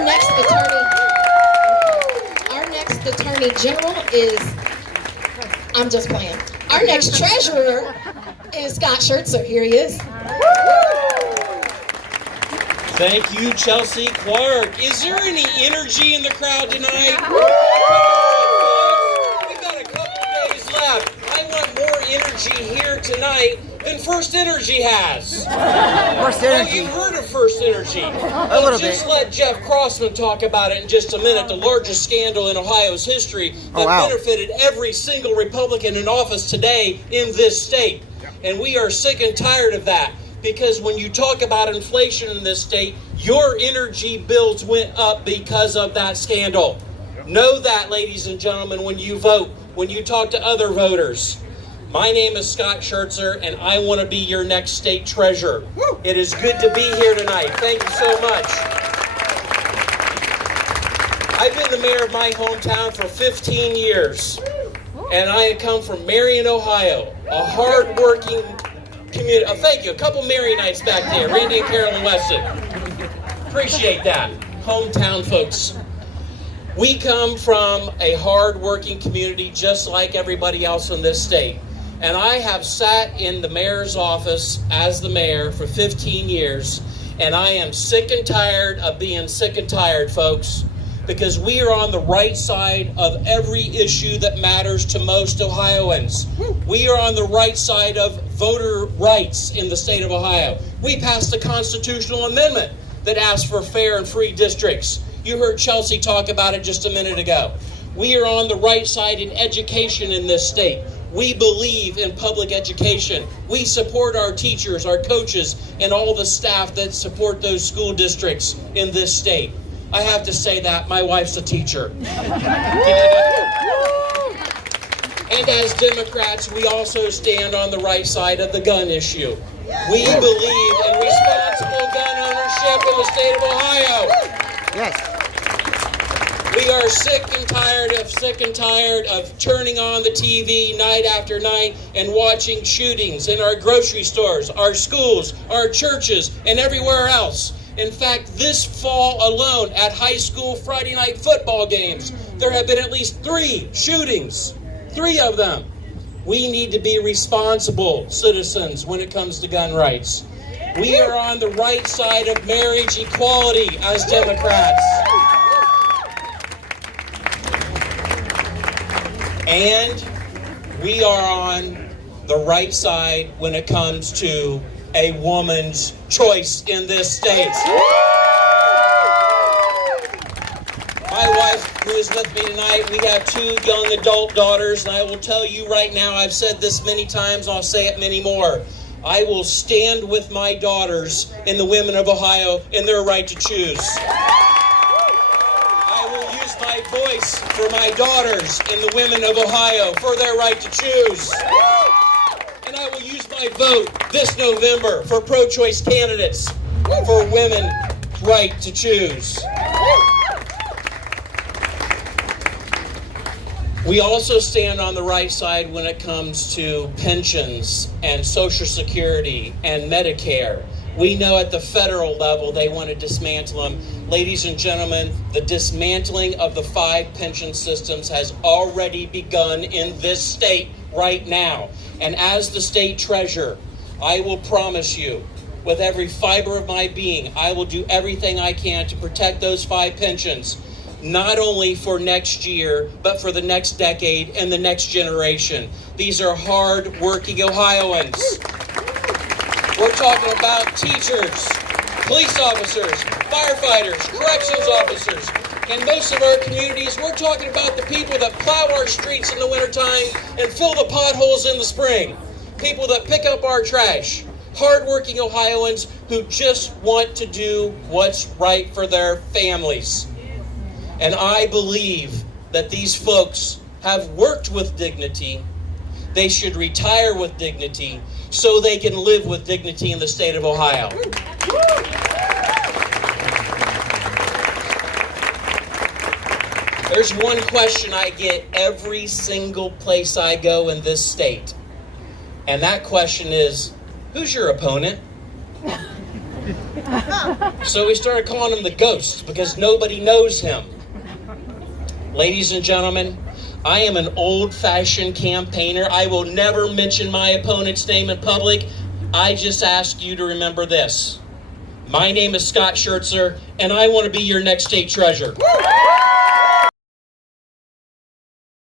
Our next attorney general is, I'm just playing. Our next treasurer is Scott Schertzer. Here he is. Thank you, Chelsea Clark. Is there any energy in the crowd tonight? We've got a couple days left. I want more energy here tonight than First Energy has. First Energy. Oh, you've heard of First Energy. A little just bit. let Jeff Crossman talk about it in just a minute. The largest scandal in Ohio's history that benefited every single Republican in office today in this state. And we are sick and tired of that. Because when you talk about inflation in this state, your energy bills went up because of that scandal. Know that, ladies and gentlemen, when you vote, when you talk to other voters. My name is Scott Schertzer, and I want to be your next state treasurer. It is good to be here tonight. Thank you so much. I've been the mayor of my hometown for 15 years, and I come from Marion, Ohio, a hard-working community. Oh, thank you. A couple Marionites back there, Randy and Carolyn Weston. Appreciate that. Hometown folks. We come from a hard-working community just like everybody else in this state. And I have sat in the mayor's office as the mayor for 15 years, and I am sick and tired of being sick and tired, folks, because we are on the right side of every issue that matters to most Ohioans. We are on the right side of voter rights in the state of Ohio. We passed a constitutional amendment that asks for fair and free districts. You heard Chelsea talk about it just a minute ago. We are on the right side in education in this state. We believe in public education. We support our teachers, our coaches, and all the staff that support those school districts in this state. I have to say that. My wife's a teacher. And as Democrats, we also stand on the right side of the gun issue. We believe in responsible gun ownership in the state of Ohio. Yes. We are sick and tired of turning on the TV night after night and watching shootings in our grocery stores, our schools, our churches, and everywhere else. In fact, this fall alone at high school Friday night football games, there have been at least 3 shootings. 3 of them. We need to be responsible citizens when it comes to gun rights. We are on the right side of marriage equality as Democrats. And we are on the right side when it comes to a woman's choice in this state. My wife, who is with me tonight, we have 2 young adult daughters, and I will tell you right now, I've said this many times, I'll say it many more. I will stand with my daughters and the women of Ohio in their right to choose. I will use my voice for my daughters and the women of Ohio for their right to choose. And I will use my vote this November for pro-choice candidates for women's right to choose. We also stand on the right side when it comes to pensions and Social Security and Medicare. We know at the federal level they want to dismantle them. Ladies and gentlemen, the dismantling of the 5 pension systems has already begun in this state right now. And as the state treasurer, I will promise you, with every fiber of my being, I will do everything I can to protect those 5 pensions. Not only for next year, but for the next decade and the next generation. These are hard-working Ohioans. We're talking about teachers, police officers, firefighters, corrections officers. In most of our communities, we're talking about the people that plow our streets in the wintertime and fill the potholes in the spring. People that pick up our trash. Hard-working Ohioans who just want to do what's right for their families. And I believe that these folks have worked with dignity. They should retire with dignity so they can live with dignity in the state of Ohio. There's one question I get every single place I go in this state. And that question is, who's your opponent? So we started calling him the Ghost because nobody knows him. Ladies and gentlemen, I am an old-fashioned campaigner. I will never mention my opponent's name in public. I just ask you to remember this. My name is Scott Schertzer, and I want to be your next state treasurer.